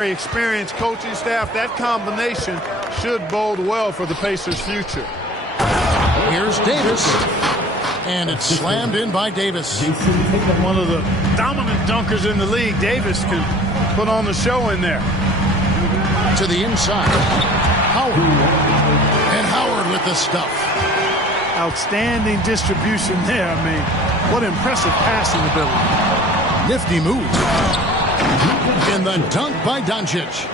Very experienced coaching staff. That combination should bode well for the Pacers' future. Here's Davis. And it's slammed in by Davis. One of the dominant dunkers in the league. Davis can put on the show in there. To the inside. Howard. And Howard with the stuff. Outstanding distribution there. I mean, what impressive passing ability. Nifty move. And the dunk by Doncic.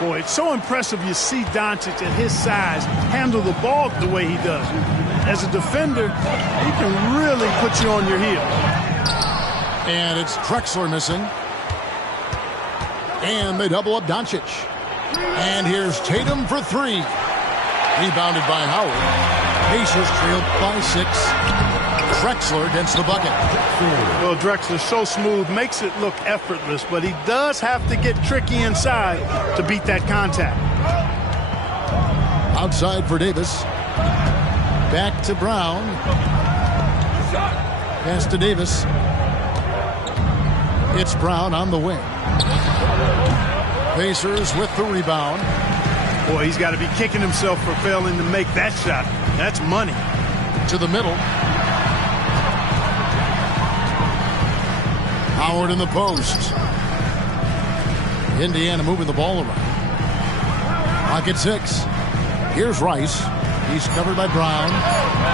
Boy, it's so impressive you see Doncic at his size handle the ball the way he does. As a defender, he can really put you on your heel. And it's Drexler missing. And they double up Doncic. And here's Tatum for three. Rebounded by Howard. Pacers trailed by 6. Drexler against the bucket. Well, Drexler's so smooth, makes it look effortless, but he does have to get tricky inside to beat that contact. Outside for Davis. Back to Brown. Pass to Davis. It's Brown on the wing. Pacers with the rebound. Boy, he's got to be kicking himself for failing to make that shot. That's money. To the middle. Howard in the post. Indiana moving the ball around. Clock at 6. Here's Rice. He's covered by Brown.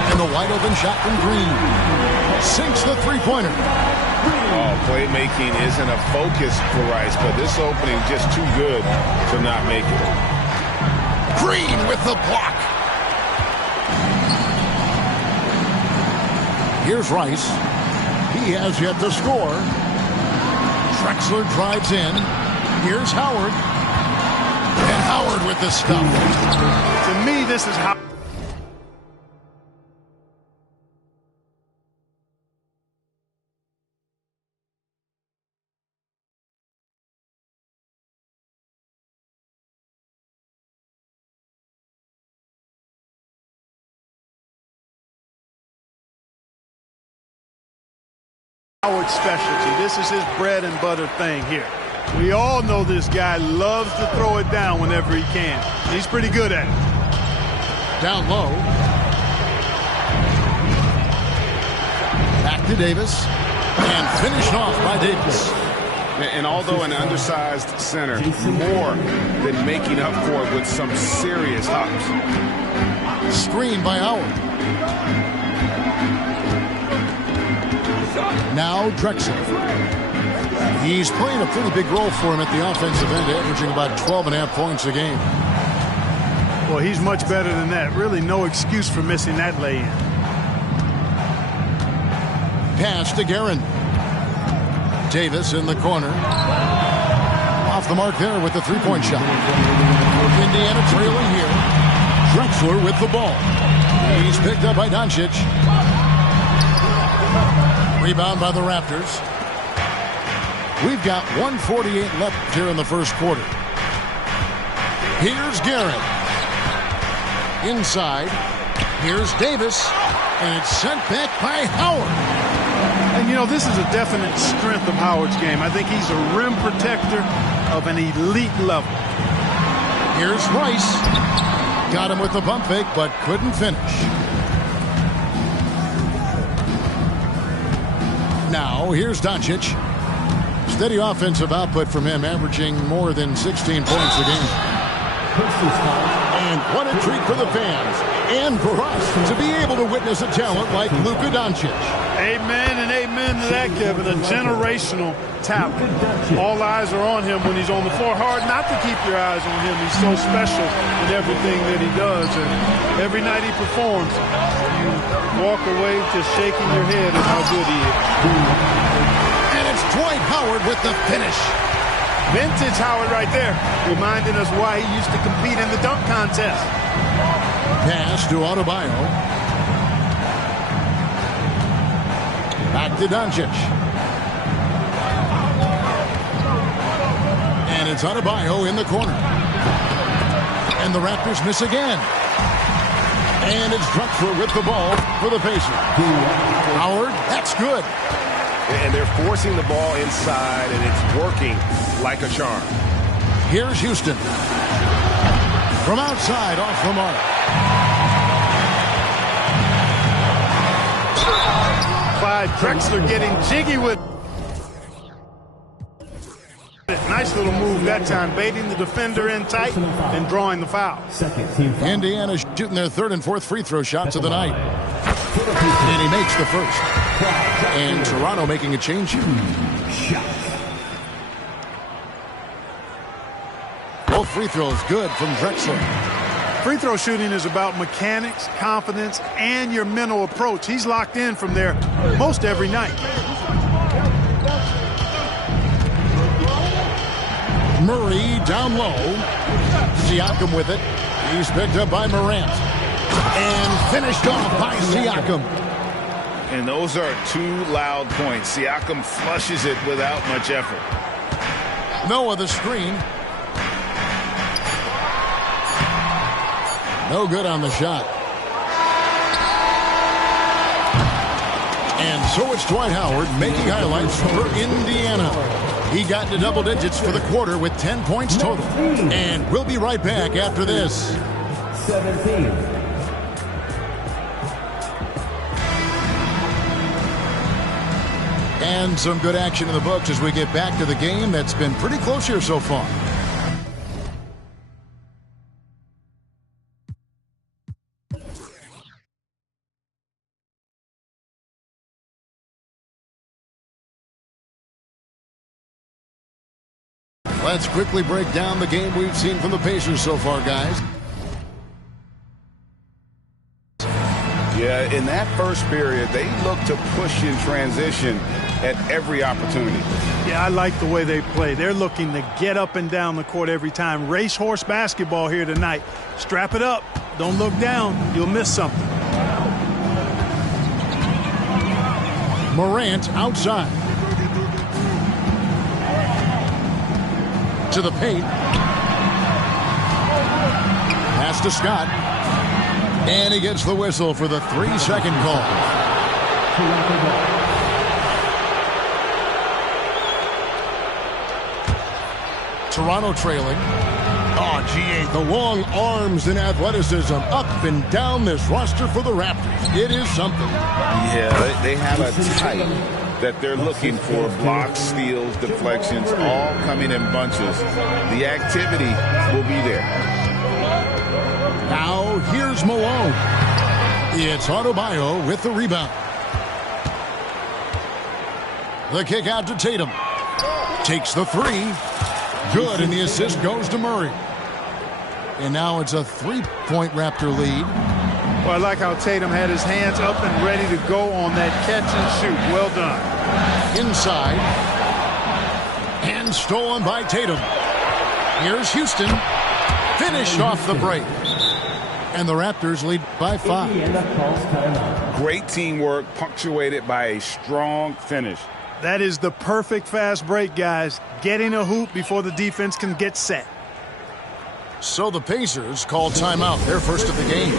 And the wide open shot from Green. Sinks the three-pointer. Oh, playmaking isn't a focus for Rice, but this opening just too good to not make it. Green with the block. Here's Rice. He has yet to score. Drexler drives in. Here's Howard. And Howard with the stuff. To me, this is how... Howard's specialty. This is his bread and butter thing here. We all know this guy loves to throw it down whenever he can. He's pretty good at it. Down low. Back to Davis. And finished off by Davis. And although an undersized center, more than making up for it with some serious hops. Screen by Howard. Now Drexler. He's playing a pretty big role for him at the offensive end, averaging about 12.5 points a game. Well, he's much better than that. Really no excuse for missing that lay-in. Pass to Guerin. Davis in the corner. Off the mark there with the three-point shot. Indiana trailing here. Drexler with the ball. He's picked up by Doncic. Rebound by the Raptors. We've got 1:48 left here in the first quarter. Here's Guerin. Inside. Here's Davis. And it's sent back by Howard. And, you know, this is a definite strength of Howard's game. I think he's a rim protector of an elite level. Here's Rice. Got him with the pump fake, but couldn't finish. Now, here's Doncic. Steady offensive output from him, averaging more than 16 points a game. And what a treat for the fans and for us to be able to witness a talent like Luka Doncic. Amen and amen to that, Kevin. A generational talent. All eyes are on him when he's on the floor. Hard not to keep your eyes on him. He's so special in everything that he does. And every night he performs, you walk away just shaking your head at how good he is. And it's Dwight Howard with the finish. Vintage Howard right there, reminding us why he used to compete in the dunk contest. Pass to Adebayo. Back to Doncic. And it's Adebayo in the corner. And the Raptors miss again. And it's Drexler with the ball for the Pacers. Howard, that's good. And they're forcing the ball inside, and it's working like a charm. Here's Houston. From outside, off the mark. Clyde Drexler getting jiggy with it. Nice little move that time, baiting the defender in tight and drawing the foul. Indiana shooting their third and fourth free throw shots of the night. And he makes the first. And Toronto making a change here. Both free throws good from Drexler. Free throw shooting is about mechanics, confidence, and your mental approach. He's locked in from there most every night. Murray down low. Siakam with it. He's picked up by Morant. And finished off by Siakam. And those are two loud points. Siakam flushes it without much effort. Noah the screen. No good on the shot. And so it's Dwight Howard making highlights for Indiana. He got into double digits for the quarter with 10 points total. And we'll be right back after this. 17. And some good action in the books as we get back to the game that's been pretty close here so far. Let's quickly break down the game we've seen from the Pacers so far, guys. Yeah, in that first period, they looked to push in transition at every opportunity. Yeah, I like the way they play. They're looking to get up and down the court every time. Racehorse basketball here tonight. Strap it up. Don't look down. You'll miss something. Morant outside. To the paint. Pass to Scott. And he gets the whistle for the 3-second call. Toronto trailing. Oh, GA, the long arms and athleticism up and down this roster for the Raptors. It is something. Yeah, they have a type that they're looking for. Blocks, steals, deflections, all coming in bunches. The activity will be there. Now, here's Malone. It's Adebayo with the rebound. The kick out to Tatum. Takes the three. Good, and the assist goes to Murray. And now it's a 3-point Raptor lead. Well, I like how Tatum had his hands up and ready to go on that catch and shoot. Well done. Inside. And stolen by Tatum. Here's Houston. Finished off the break. And the Raptors lead by 5. Great teamwork, punctuated by a strong finish. That is the perfect fast break, guys. Getting a hoop before the defense can get set. So the Pacers call timeout, their first of the game.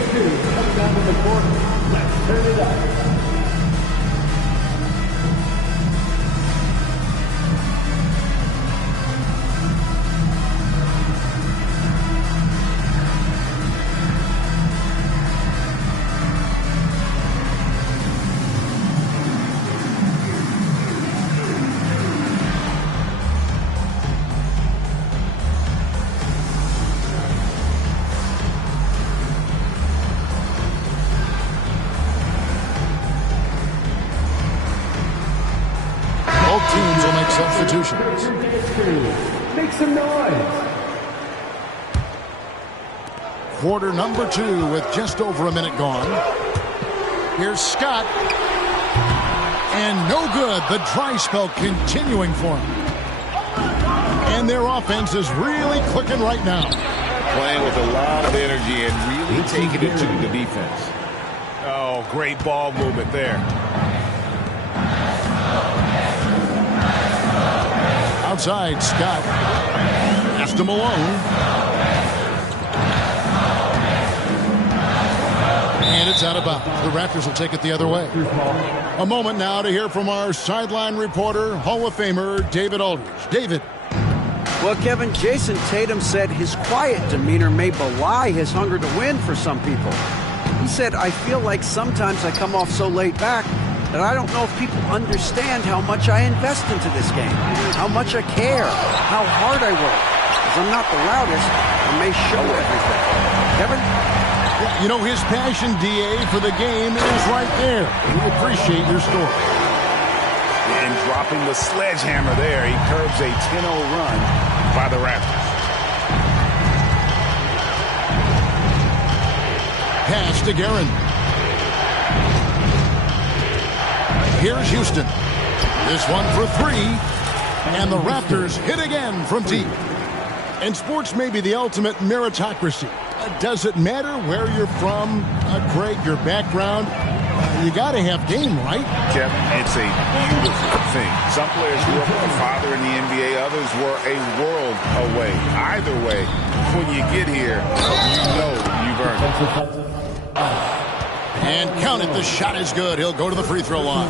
Teams will make substitutions. Make some noise. Quarter number 2 with just over a minute gone. Here's Scott. And no good. The dry spell continuing for him. And their offense is really clicking right now. Playing with a lot of energy and really taking it to the defense. Oh, great ball movement there. Outside, Scott. Pass to Malone. And it's out of bounds. The Raptors will take it the other way. A moment now to hear from our sideline reporter, Hall of Famer David Aldridge. David. Well, Kevin, Jason Tatum said his quiet demeanor may belie his hunger to win for some people. He said, I feel like sometimes I come off so laid back that I don't know if people understand how much I invest into this game, how much I care, how hard I work. Because I'm not the loudest, I may show everything. Kevin? Yeah, you know, his passion, DA, for the game is right there. We appreciate your story. And dropping the sledgehammer there, he curbs a 10-0 run by the Raptors. Pass to Guerin. Here's Houston. This one for three. And the Raptors hit again from deep. And sports may be the ultimate meritocracy. Does it matter where you're from, Craig, your background? You got to have game, right? Kevin, it's a beautiful thing. Some players grew up with a father in the NBA. Others were a world away. Either way, when you get here, you know you've earned it. And count it. The shot is good. He'll go to the free throw line.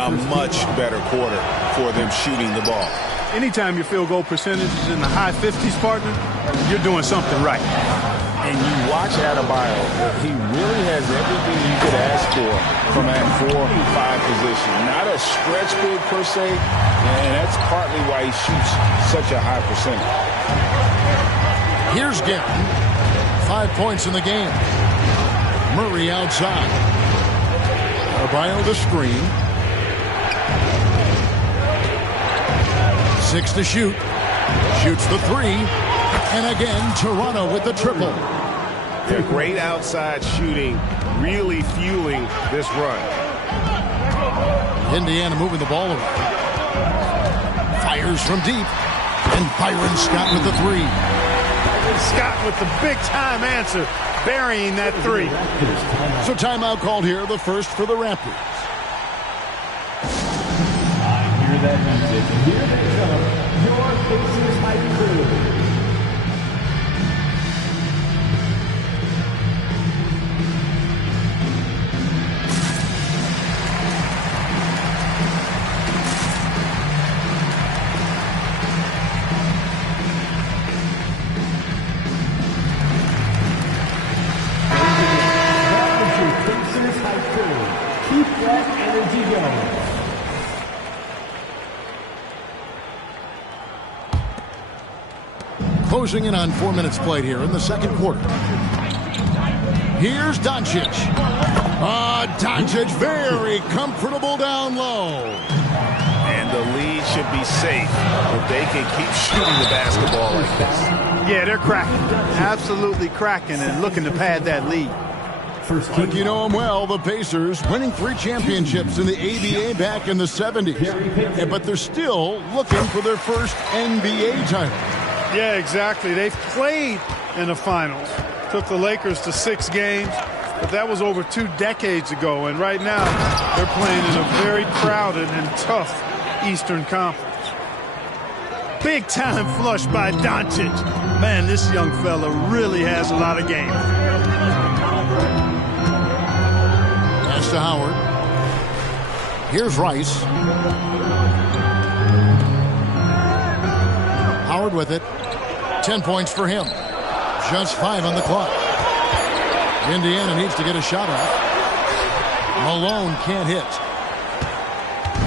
A much better quarter for them shooting the ball. Anytime your field goal percentage is in the high 50s, partner, you're doing something right. And you watch Adebayo, he really has everything you could ask for from that 4-5 position. Not a stretch big per se, and that's partly why he shoots such a high percentage. Here's Guerin. 5 points in the game. Murray outside. Adebayo the screen. 6 to shoot. Shoots the three. And again, Toronto with the triple. They're great outside shooting, really fueling this run. Indiana moving the ball around. Fires from deep. And Byron Scott with the three. Scott with the big-time answer, burying that three. So timeout called here, the first for the Raptors. Hear that music. Here they come. Your Pacers Hype Crew. Keep that energy going. Closing in on 4 minutes played here in the second quarter. Here's Doncic. Doncic very comfortable down low. And the lead should be safe if they can keep shooting the basketball like this. Yeah, they're cracking. Absolutely cracking and looking to pad that lead. Like you know them well, the Pacers winning 3 championships in the ABA back in the 70s. But they're still looking for their first NBA title. Yeah, exactly. They've played in the finals. Took the Lakers to 6 games, but that was over 2 decades ago. And right now, they're playing in a very crowded and tough Eastern Conference. Big time flush by Doncic. Man, this young fella really has a lot of game. Pass to Howard. Here's Rice. Howard with it. 10 points for him. Just 5 on the clock. Indiana needs to get a shot off. Malone can't hit.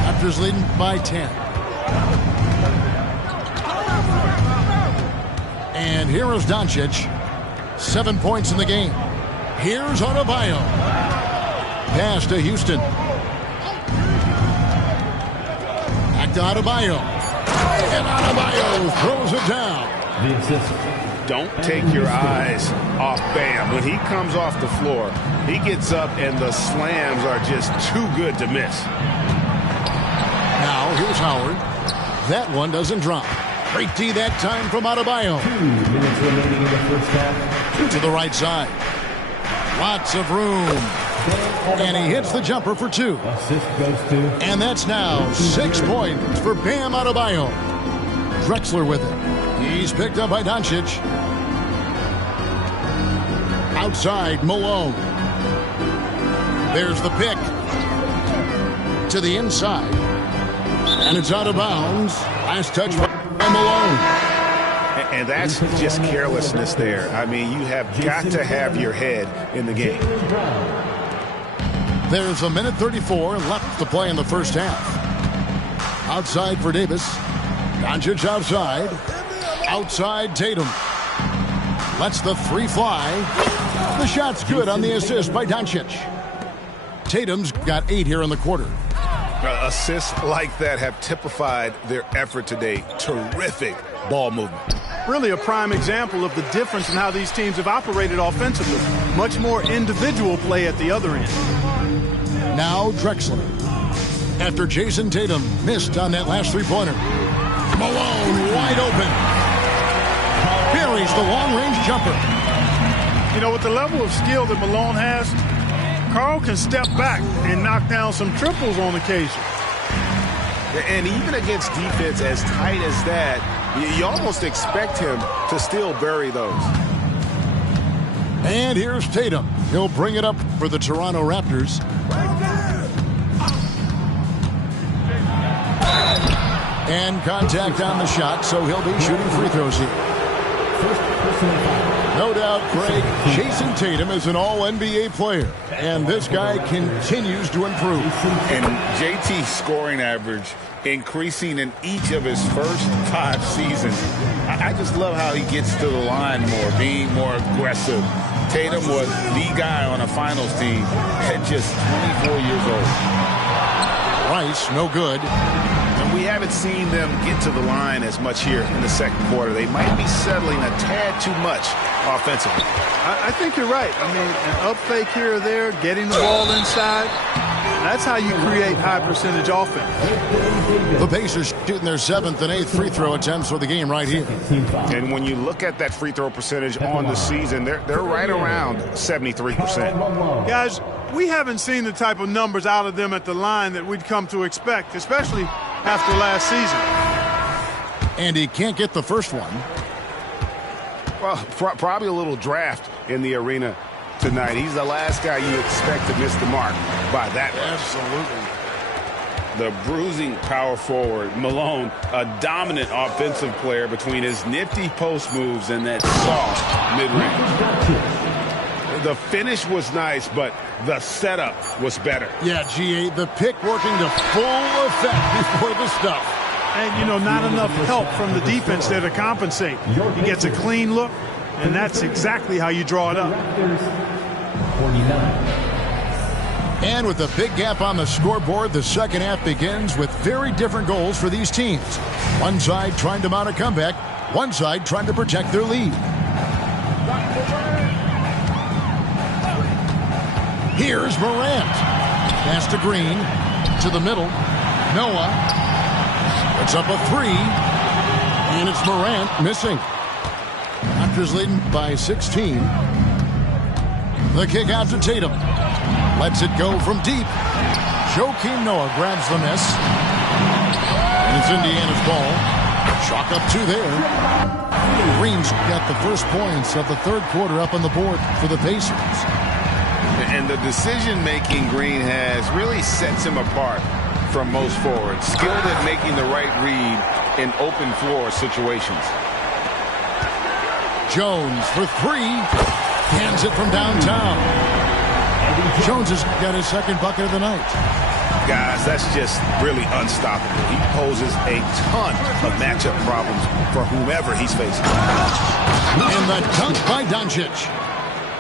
Raptors leading by 10. And here is Doncic. 7 points in the game. Here's Adebayo. Pass to Houston. Back to Adebayo. And Adebayo throws it down. The assist. Don't take your eyes off Bam. When he comes off the floor, he gets up and the slams are just too good to miss. Now here's Howard. That one doesn't drop. Great D that time from Adebayo. 2 minutes remaining in the first half. To the right side. Lots of room. And he hits the jumper for 2. Assist goes to. And that's now 6 points for Bam Adebayo. Drexler with it. He's picked up by Doncic. Outside, Malone. There's the pick. To the inside. And it's out of bounds. Last touch by Malone. And that's just carelessness there. I mean, you have got to have your head in the game. There's a minute 34 left to play in the first half. Outside for Davis. Doncic outside. Outside Tatum. Lets the three fly. The shot's good on the assist by Doncic. Tatum's got 8 here in the quarter. Assists like that have typified their effort today. Terrific ball movement. Really a prime example of the difference in how these teams have operated offensively. Much more individual play at the other end. Now Drexler. After Jason Tatum missed on that last three-pointer. Malone wide open. Buries the long-range jumper. You know, with the level of skill that Malone has, Karl can step back and knock down some triples on occasion. And even against defense as tight as that, you almost expect him to still bury those. And here's Tatum. He'll bring it up for the Toronto Raptors. And contact on the shot, so he'll be shooting free throws here. No doubt, Greg, Jason Tatum is an all-NBA player, and this guy continues to improve. And JT's scoring average increasing in each of his first 5 seasons. I just love how he gets to the line more, being more aggressive. Tatum was the guy on a finals team at just 24 years old. Rice, no good. And we haven't seen them get to the line as much here in the second quarter. They might be settling a tad too much offensively. I think you're right. I mean, an up fake here or there, getting the ball inside, that's how you create high-percentage offense. The Pacers shooting their 7th and 8th free throw attempts for the game right here. And when you look at that free throw percentage on the season, they're right around 73%. Guys, we haven't seen the type of numbers out of them at the line that we'd come to expect, especially after last season. And he can't get the first one. Well, probably a little draft in the arena tonight. He's the last guy you expect to miss the mark by that much. Absolutely. The bruising power forward, Malone, a dominant offensive player between his nifty post moves and that soft mid-range. The finish was nice, but the setup was better. Yeah, GA, the pick working to full effect before the stuff. And, you know, not enough help from the defense there to compensate. He gets a clean look, and that's exactly how you draw it up. And with a big gap on the scoreboard, the second half begins with very different goals for these teams. One side trying to mount a comeback, one side trying to protect their lead. Here's Morant. Pass to Green. To the middle. Noah. Puts up a 3. And it's Morant missing. Raptors leading by 16. The kick out to Tatum. Lets it go from deep. Joakim Noah grabs the miss. And it's Indiana's ball. Chalk up 2 there. Green's got the first points of the third quarter up on the board for the Pacers. And the decision-making Green has really sets him apart from most forwards. Skilled at making the right read in open floor situations. Jones for 3. Hands it from downtown. Jones has got his second bucket of the night. Guys, that's just really unstoppable. He poses a ton of matchup problems for whomever he's facing. And the dunk by Doncic.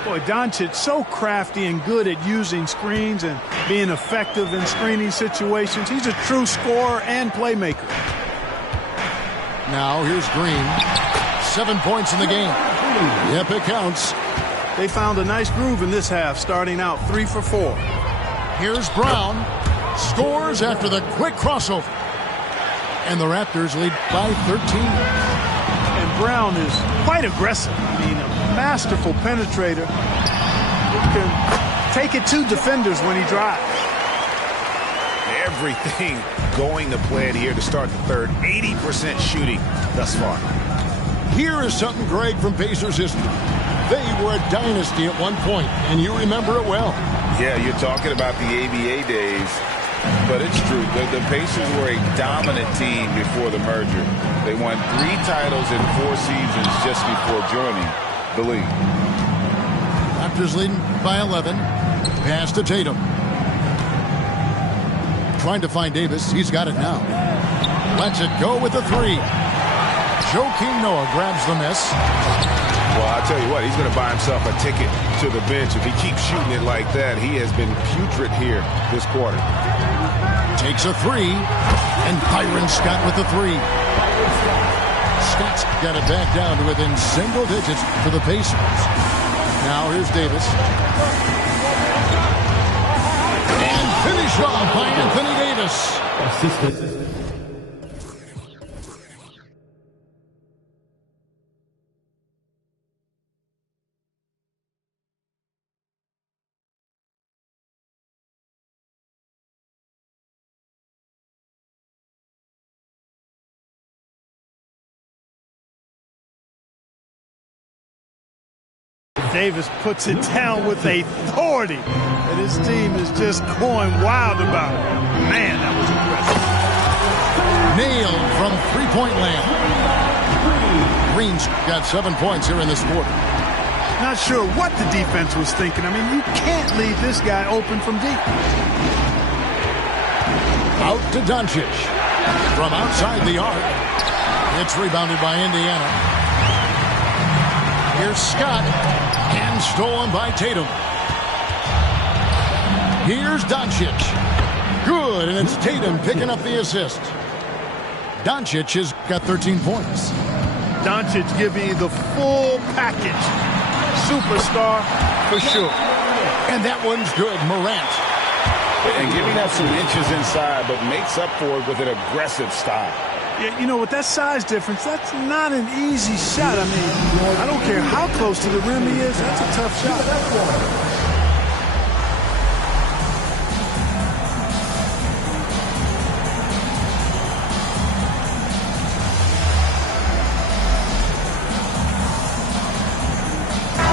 Boy, Doncic so crafty and good at using screens and being effective in screening situations. He's a true scorer and playmaker. Now here's Green. 7 points in the game. Yep, it counts. They found a nice groove in this half, starting out 3 for 4. Here's Brown. Scores after the quick crossover. And the Raptors lead by 13. And Brown is quite aggressive. I mean, a masterful penetrator who can take it to defenders when he drives. Everything going to plan here to start the third. 80% shooting thus far. Here is something, Greg, from Pacers history. They were a dynasty at one point, and you remember it well. Yeah, you're talking about the ABA days, but it's true. The Pacers were a dominant team before the merger. They won 3 titles in 4 seasons just before joining the league. Raptors leading by 11. Pass to Tatum. Trying to find Davis. He's got it now. Lets it go with the 3. Joakim Noah grabs the miss. Well, I'll tell you what, he's going to buy himself a ticket to the bench. If he keeps shooting it like that, he has been putrid here this quarter. Takes a 3. And Byron Scott with the 3. Scott's got it back down to within single digits for the Pacers. Now here's Davis. And finished off by Anthony Davis. Assistant. Davis puts it down with authority, and his team is just going wild about it. Man, that was impressive. Nailed from three-point land. Green's got 7 points here in this quarter. Not sure what the defense was thinking. I mean, you can't leave this guy open from deep. Out to Doncic. From outside the arc. It's rebounded by Indiana. Here's Scott. And stolen by Tatum. Here's Doncic. Good, and it's Tatum picking up the assist. Doncic has got 13 points. Doncic giving you the full package. Superstar for sure. And that one's good. Morant. And giving up some inches inside, but makes up for it with an aggressive style. Yeah, you know, with that size difference, that's not an easy shot. I mean, I don't care how close to the rim he is. That's a tough shot.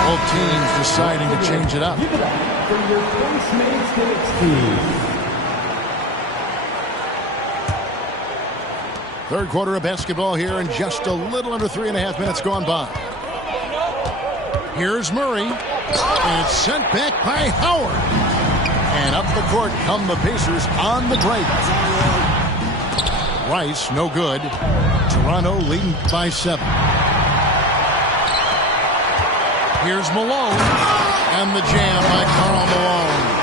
Both teams deciding to change it up. Give it up for your Postmates Knicks team. Third quarter of basketball here, and just a little under 3.5 minutes gone by. Here's Murray. And it's sent back by Howard. And up the court come the Pacers on the break. Rice, no good. Toronto leading by 7. Here's Malone. And the jam by Karl Malone.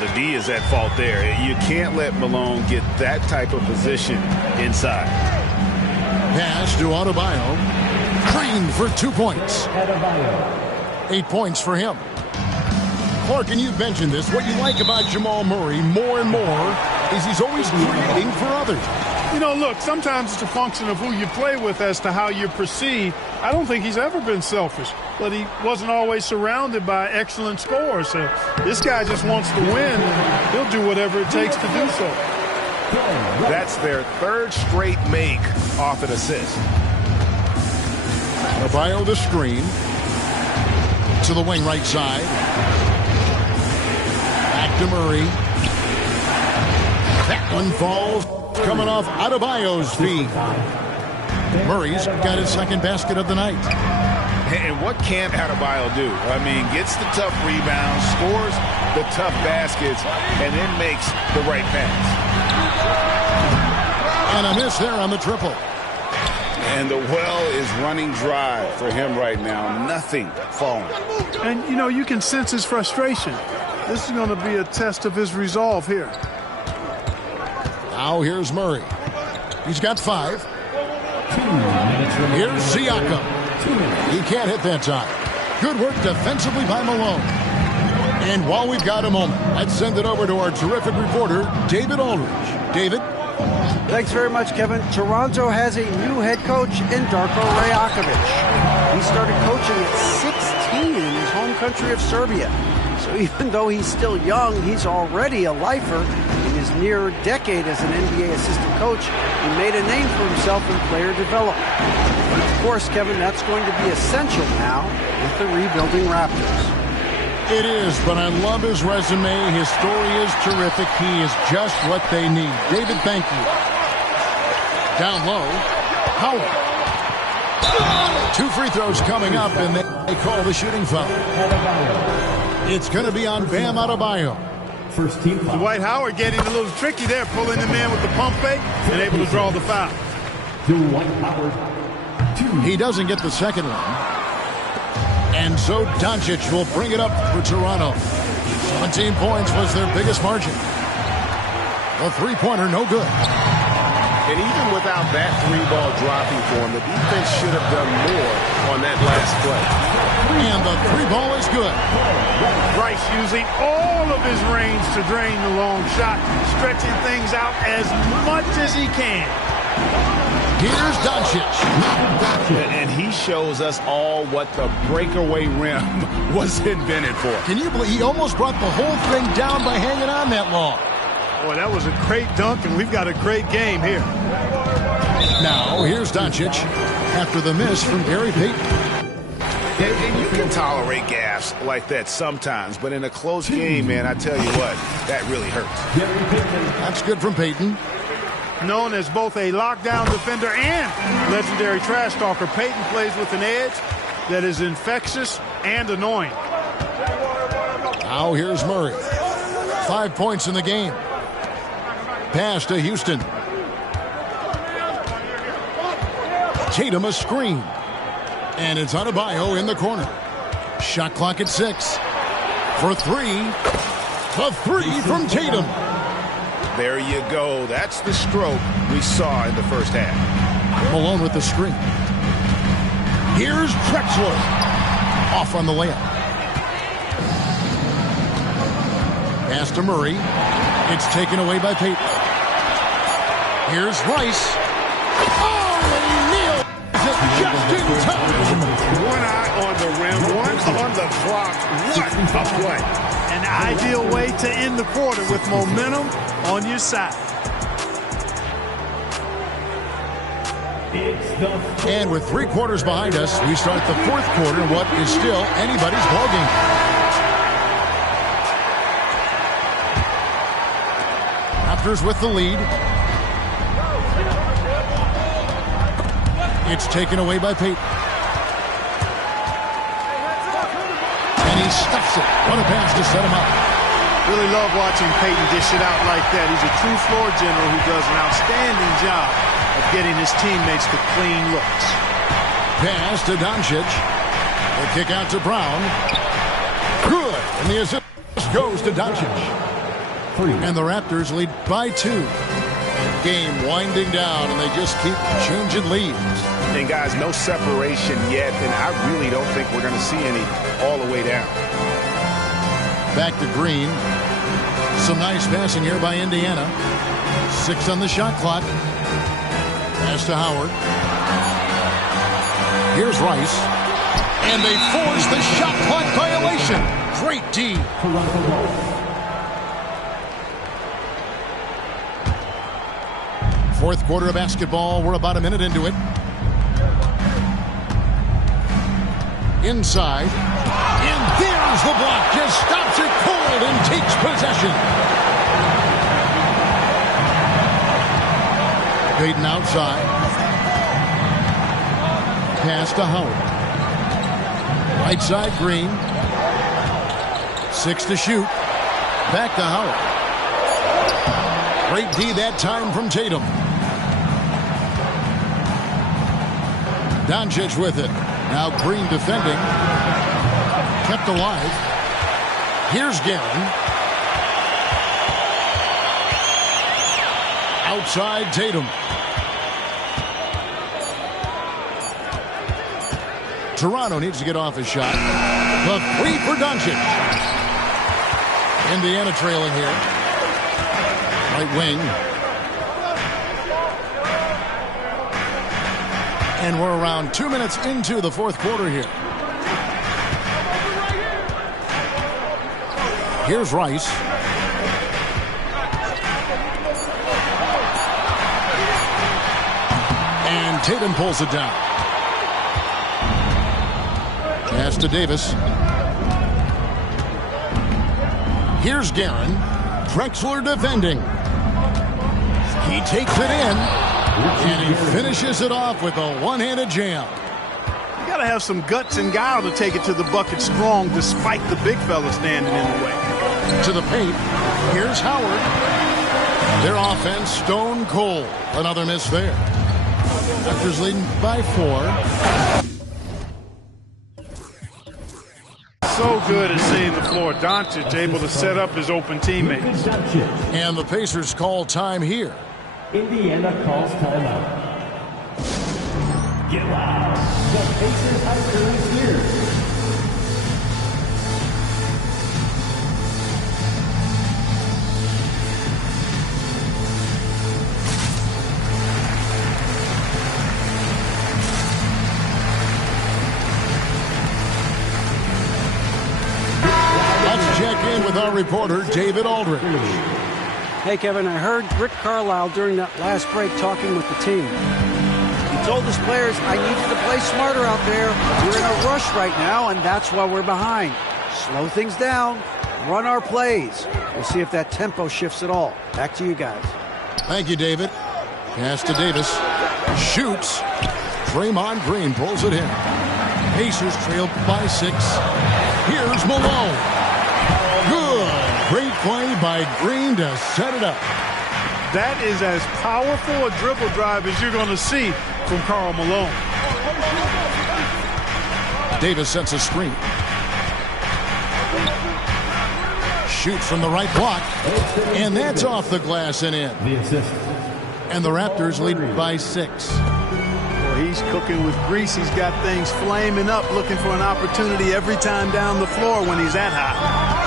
The D is at fault there. You can't let Malone get that type of position inside. Pass to Adebayo. Trained for 2 points. 8 points for him. Clark, and you've mentioned this. What you like about Jamal Murray more and more is he's always creating for others. You know, look, sometimes it's a function of who you play with as to how you're perceived. I don't think he's ever been selfish, but he wasn't always surrounded by excellent scorers. So this guy just wants to win, and he'll do whatever it takes to do so. That's their 3rd straight make off an assist. Adebayo the screen. To the wing right side. Back to Murray. That one falls. Coming off Adebayo's feet. Murray's got his 2nd basket of the night. And what can't Adebayo do? I mean, gets the tough rebounds, scores the tough baskets, and then makes the right pass. And a miss there on the triple. And the well is running dry for him right now. Nothing falling. And, you know, you can sense his frustration. This is going to be a test of his resolve here. Now here's Murray. He's got 5. 2 minutes remaining. Here's Siakam. He can't hit that time. Good work defensively by Malone. And while we've got a moment, let's send it over to our terrific reporter, David Aldridge. David? Thanks very much, Kevin. Toronto has a new head coach in Darko Rajakovic. He started coaching at 16 in his home country of Serbia. So even though he's still young, he's already a lifer. In his near decade as an NBA assistant coach, he made a name for himself in player development. But of course, Kevin, that's going to be essential now with the rebuilding Raptors. It is, but I love his resume. His story is terrific. He is just what they need. David, thank you. Down low. Howard. 2 free throws coming up, and they call the shooting foul. It's going to be on Bam Adebayo. First team foul. Dwight Howard getting a little tricky there, pulling him in with the pump fake and able to draw the foul. Dwight Howard. 2. He doesn't get the second one. And so Doncic will bring it up for Toronto. 17 points was their biggest margin. The three-pointer no good. And even without that 3-ball dropping for him, the defense should have done more on that last play. And the 3-ball is good. Rice using all of his range to drain the long shot, stretching things out as much as he can. Here's Doncic. And he shows us all what the breakaway rim was invented for. Can you believe he almost brought the whole thing down by hanging on that long? Boy, that was a great dunk, and we've got a great game here. Now, here's Doncic after the miss from Gary Payton. And you can tolerate gaffes like that sometimes, but in a close game, man, I tell you what, that really hurts. That's good from Payton. Known as both a lockdown defender and legendary trash talker, Payton plays with an edge that is infectious and annoying. Now here's Murray. 5 points in the game. Pass to Houston. Tatum a screen. And it's Adebayo in the corner. Shot clock at 6. For 3. The 3 from Tatum. There you go. That's the stroke we saw in the first half. Malone with the screen. Here's Drexler. Off on the layup. Pass to Murray. It's taken away by Payton. Here's Rice. Oh, and he nails it just in time. One eye on the rim, one on the clock. What a play. An ideal way to end the quarter with momentum on your side. And with 3 quarters behind us, we start the 4th quarter in what is still anybody's ballgame. Raptors with the lead. It's taken away by Payton. And he stuffs it. What a pass to set him up. Really love watching Payton dish it out like that. He's a true floor general who does an outstanding job of getting his teammates to clean looks. Pass to Doncic. The kick out to Brown. Good. And the assist goes to Doncic. And the Raptors lead by 2. Game winding down, and they just keep changing leads. And guys, no separation yet, and I really don't think we're going to see any all the way down. Back to Green. Some nice passing here by Indiana. 6 on the shot clock. Pass to Howard. Here's Rice. And they force the shot clock violation. Great D. Fourth quarter of basketball. We're about a minute into it. Inside. And there's the block. Just stops it cold and takes possession. Payton outside. Pass to Howard. Right side Green. 6 to shoot. Back to Howard. Great D that time from Tatum. Doncic with it. Now Green defending. Kept alive. Here's Guerin. Outside Tatum. Toronto needs to get off his shot. The 3 for Doncic. Indiana trailing here. Right wing. And we're around 2 minutes into the 4th quarter here. Here's Rice. And Tatum pulls it down. Pass to Davis. Here's Guerin. Drexler defending. He takes it in. And he finishes it off with a one-handed jam. You got to have some guts and guile to take it to the bucket strong despite the big fella standing in the way. To the paint. Here's Howard. Their offense stone cold. Another miss there. Raptors leading by 4. So good at seeing the floor. Doncic able to set up his open teammates. And the Pacers call time here. Indiana calls timeout. Get loud. The Pacers have early here. With our reporter, David Aldridge. Hey, Kevin, I heard Rick Carlisle during that last break talking with the team. He told his players, I need you to play smarter out there. We're in a rush right now, and that's why we're behind. Slow things down, run our plays. We'll see if that tempo shifts at all. Back to you guys. Thank you, David. Pass to Davis. Shoots. Draymond Green pulls it in. Pacers trail by 6. Here's Malone. Good. Great play by Green to set it up. That is as powerful a dribble drive as you're going to see from Karl Malone. Davis sets a screen. Shoots from the right block. And that's off the glass and in. And the Raptors lead by 6. Well, he's cooking with grease. He's got things flaming up, looking for an opportunity every time down the floor when he's that high.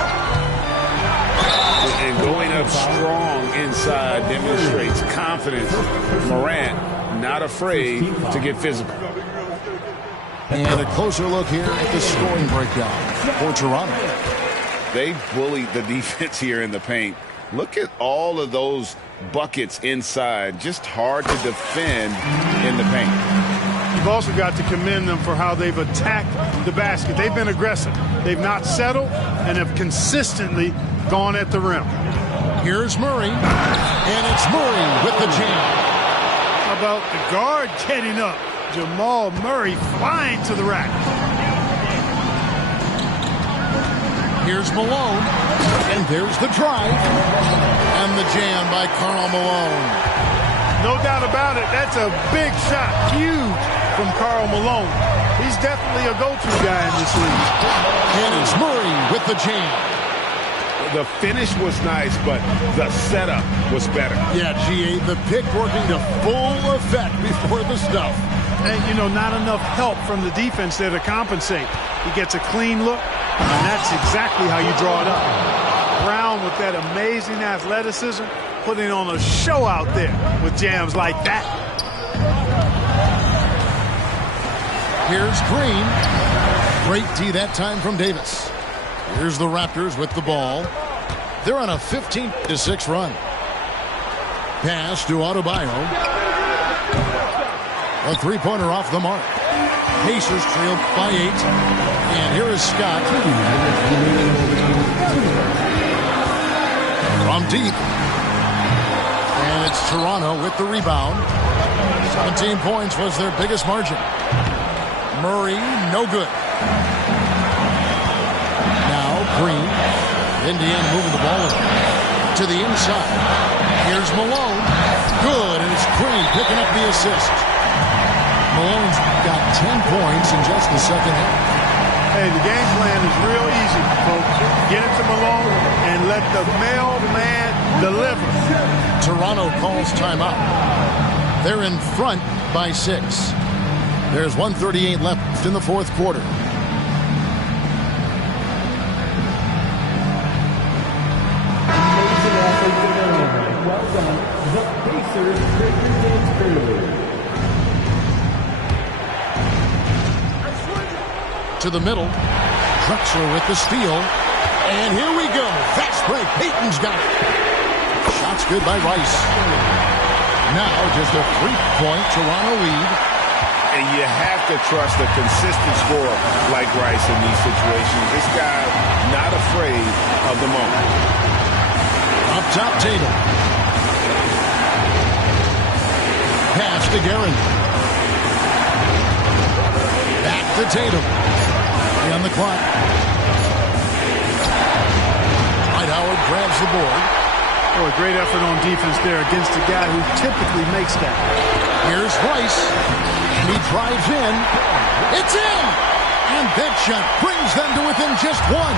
And going up strong inside demonstrates confidence. Morant not afraid to get physical. And a closer look here at the scoring breakdown for Toronto. They bullied the defense here in the paint. Look at all of those buckets inside. Just hard to defend in the paint. You've also got to commend them for how they've attacked the basket. They've been aggressive. They've not settled and have consistently gone at the rim. Here's Murray, and it's Murray with the jam. How about the guard getting up? Jamal Murray flying to the rack. Here's Malone, and there's the drive, and the jam by Karl Malone. No doubt about it, that's a big shot, huge from Karl Malone. He's definitely a go-to guy in this league. And it's Murray with the jam. The finish was nice, but the setup was better. Yeah, GA, the pick working to full effect before the stuff. And, you know, not enough help from the defense there to compensate. He gets a clean look, and that's exactly how you draw it up. Brown with that amazing athleticism, putting on a show out there with jams like that. Here's Green. Great D that time from Davis. Here's the Raptors with the ball. They're on a 15-6 run. Pass to Adebayo. A three-pointer off the mark. Pacers trail by 8. And here is Scott. From deep. And it's Toronto with the rebound. 17 points was their biggest margin. Murray, no good. Green. Indiana moving the ball to the inside. Here's Malone. Good, and it's Green picking up the assist. Malone's got 10 points in just the second half. Hey, the game plan is real easy, folks. Get it to Malone and let the mailman deliver. Toronto calls timeout. They're in front by 6. There's 1:38 left in the fourth quarter. Well done. The Pacers break your games early. To the middle. Drexler with the steal. And here we go. Fast break. Payton's got it. Shot's good by Rice. Now just a 3-point Toronto lead. And you have to trust a consistent scorer like Rice in these situations. This guy not afraid of the moment. Up top table. pass to Guerin. Back to Tatum. On the clock. Dwight Howard grabs the board. Oh, a great effort on defense there against a guy who typically makes that. Here's Rice. And he drives in. It's in! And that shot brings them to within just one.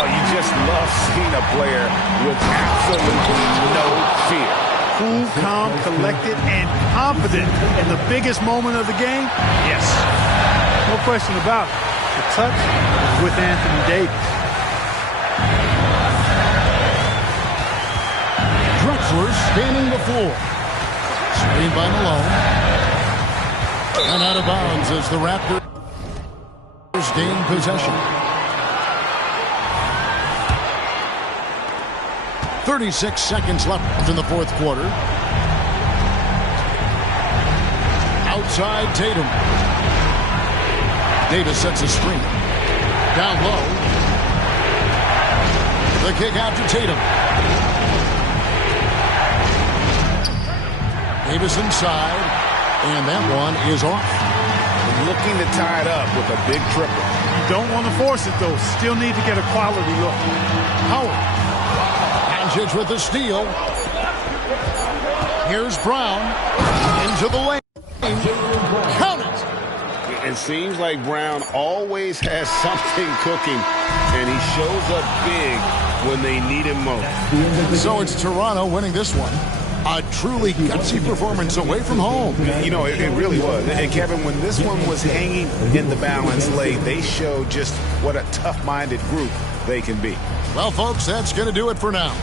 Oh, you just love seeing a player with absolutely no fear. Cool, calm, collected, and confident in the biggest moment of the game? Yes. No question about it. The touch with Anthony Davis. Drexler scanning the floor. Screen by Malone. And out of bounds as the Raptors gain possession. 36 seconds left in the fourth quarter. Outside Tatum. Davis sets a screen. Down low. The kick out to Tatum. Davis inside. And that one is off. Looking to tie it up with a big triple. You don't want to force it, though. Still need to get a quality look. Howard. Angic with the steal. Here's Brown. Into the lane. Count it. It seems like Brown always has something cooking, and he shows up big when they need him most. So it's Toronto winning this one. A truly gutsy performance away from home. You know, it really was. And Kevin, when this one was hanging in the balance late, they showed just what a tough-minded group they can be. Well, folks, that's going to do it for now.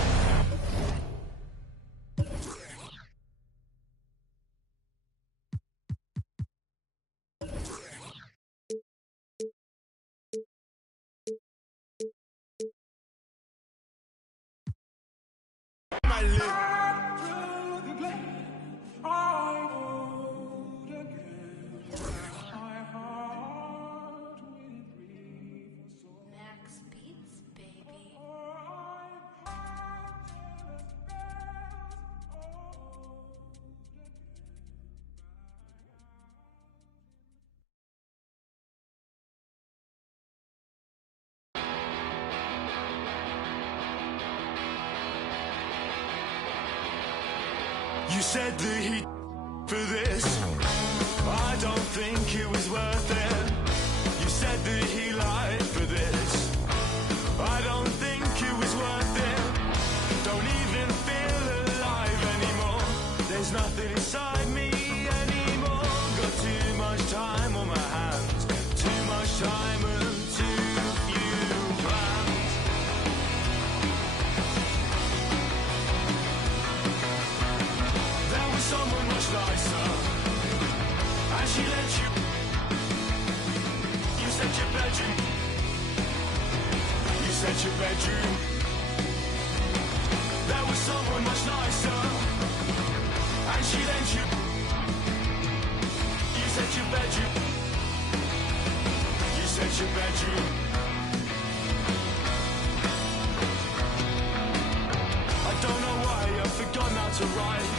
You said the heat for this. I don't think it was worth it. You said that he lied for this. I don't think it was worth it. Don't even feel alive anymore. There's nothing inside me anymore. Got too much time on my hands. Too much time and too few plans. There was someone much nicer, and she let you. You said your bedroom. You said your bedroom. There was someone much nicer, and she let you. You said your bedroom. You said your bedroom. I don't know why I've forgotten how to write.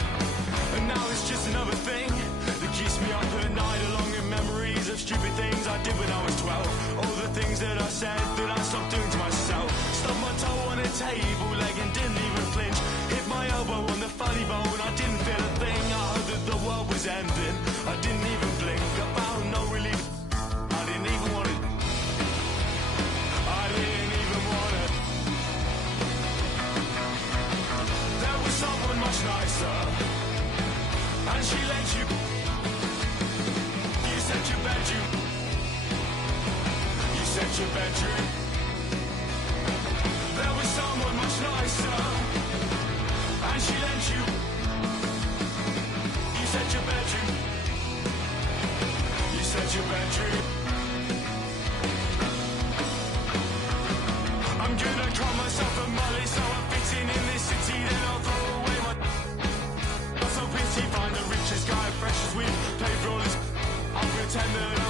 And now it's just another thing that keeps me up at night, along with memories of stupid things I did when I was 12. All the things that I said that I stopped doing to myself. Stubbed my toe on a table leg and didn't even flinch. Hit my elbow on the funny bone, I didn't feel a thing. I heard that the world was ending, I didn't even blink. I found no relief, I didn't even want it. I didn't even want it. There was someone much nicer, and she let you. You said your bedroom. You said your bedroom. There was someone much nicer, and she let you. You said your bedroom. You said your bedroom. I'm gonna call myself a mullet, so I'm fitting in this city, then I'll throw away my. So pity, find the richest guy, fresh as wind, pay for all his. I'll pretend that